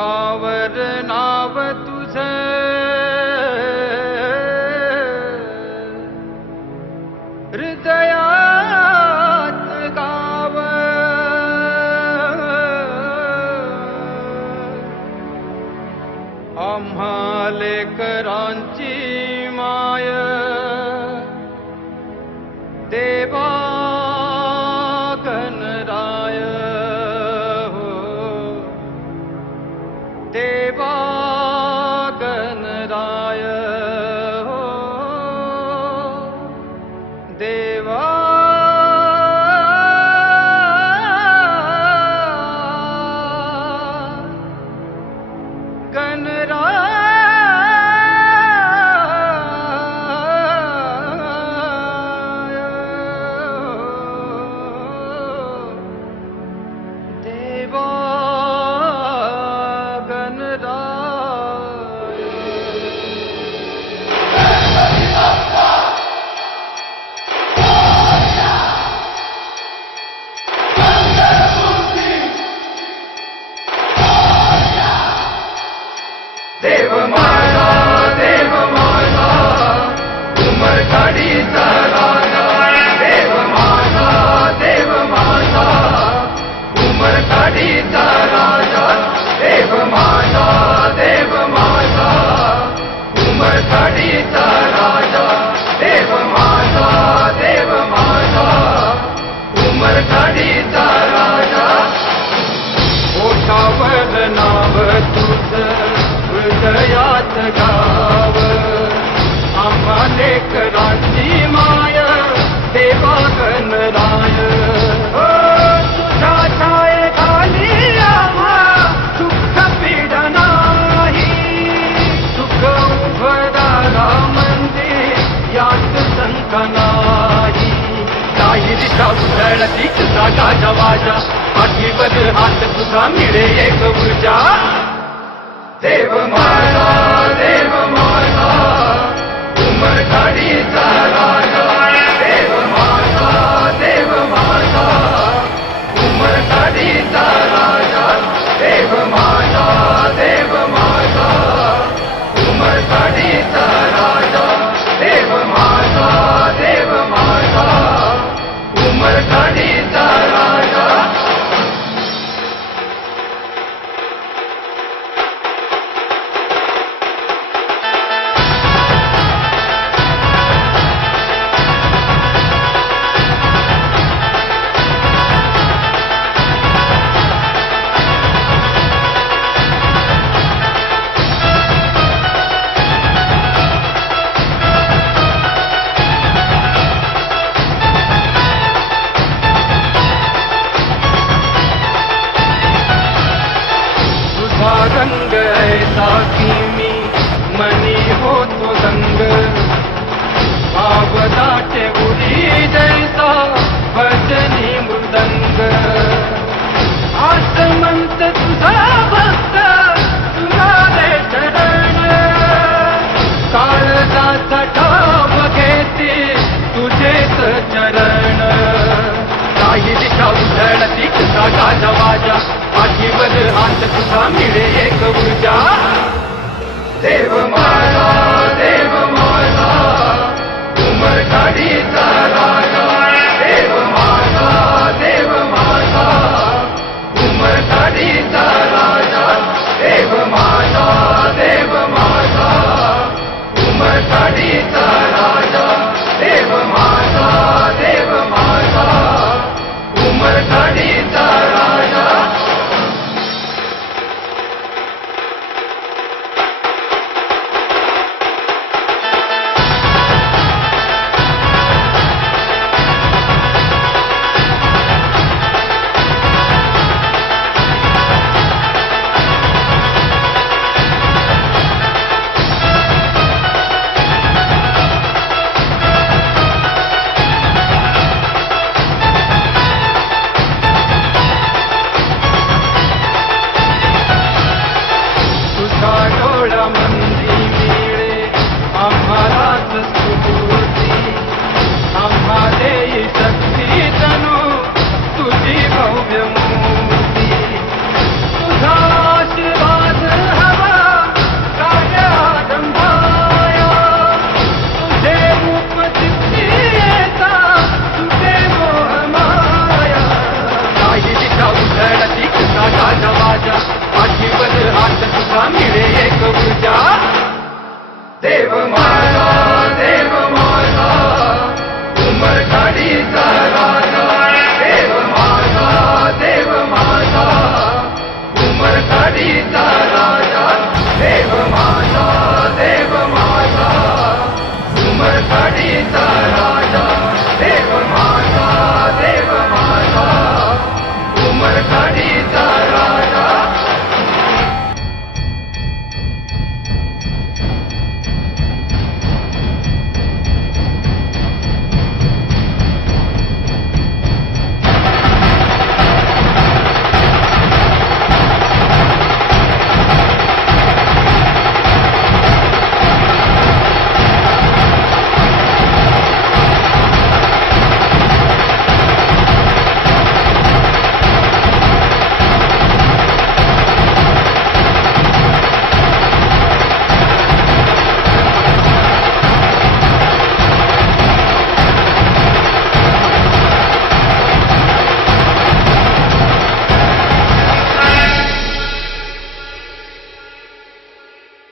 ओठावर नाव तुझं हृदयात गाव आम्हा लेकरांची माय देवा गणराय हो देवा गणराय हो देवा गणराय देवा गणराय देव माझा उमरखाडीचा राजा देव माझा उमरखाडीचा राजा देव माझा उमरखाडीचा राजा देव माझा उमरखाडीचा राजा ओठावर नाव तुझं हृदयात गाव आम्हा लेकरांची माय देवा गणराय हो तुझ्या छायेखाली आम्हा सुख पीड नाही सुख उभदारा मंदिर यात शंका नाही काही दिशा उधळती तुझा गाजवाजा पाठीवर हात तुझा मिळे एक ऊर्जा देव माझा उमरखाडीचा राजा देव माझा उमरखाडीचा राजा देव माझा उमरखाडीचा राजा देव माझा उमरखाडीचा राजा रंग ऐसा की मी मनी होतो रंग भाव दाटे उडी जैसा भजनी मृदंग आसमंत तुझा भक्त तुला रे चरण काळजाचा ठाव घेते तुझेच चरण काही दिशा उधळती तुझा गाजवाजा पाठीवर हात तुझा मिळे एक ऊर्जा देव माझा उमरखाडीचा राजा देव माझा उमरखाडीचा राजा देव माझा उमरखाडीचा